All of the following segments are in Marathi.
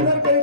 அதற்கு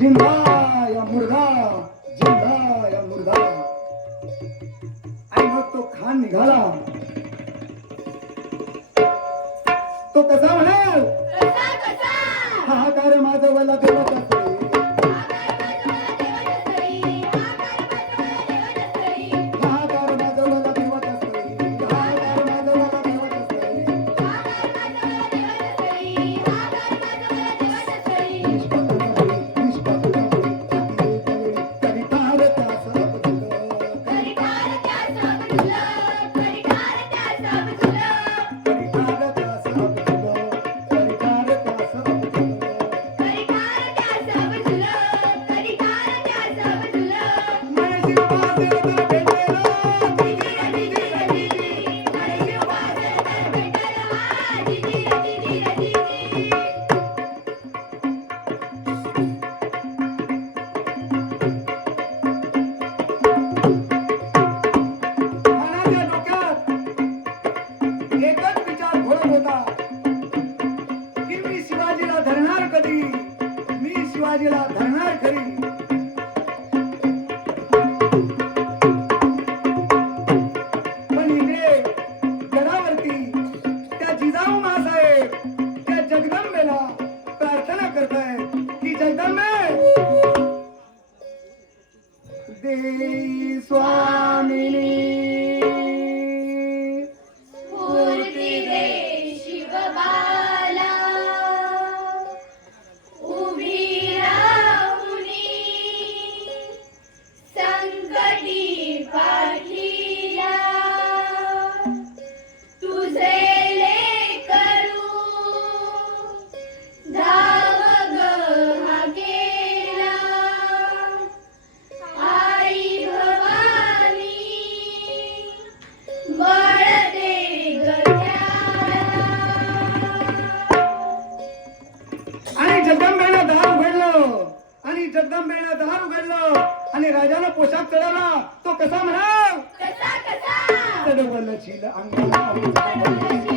जिंदा करताय की जगदंबे देवी स्वामिनी। तांब्याला दार उघडलं आणि राजाला पोशाख चढवला. तो कसा म्हणाल? डबल चिल अंगाला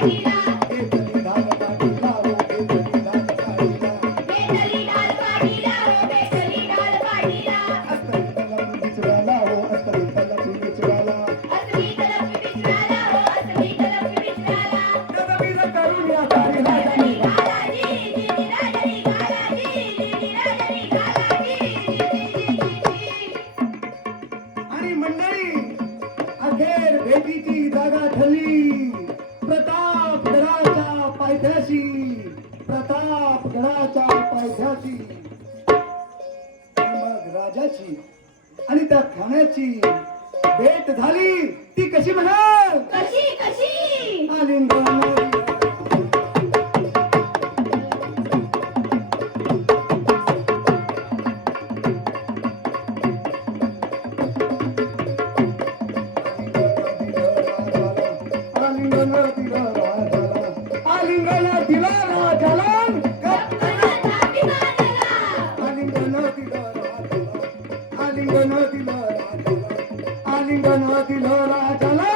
Bye. पाहुण्याची भेट झाली. ती कशी म्हणाल? कशी कशी? आली आलिंगन Thank you. निधन दिलो राजाला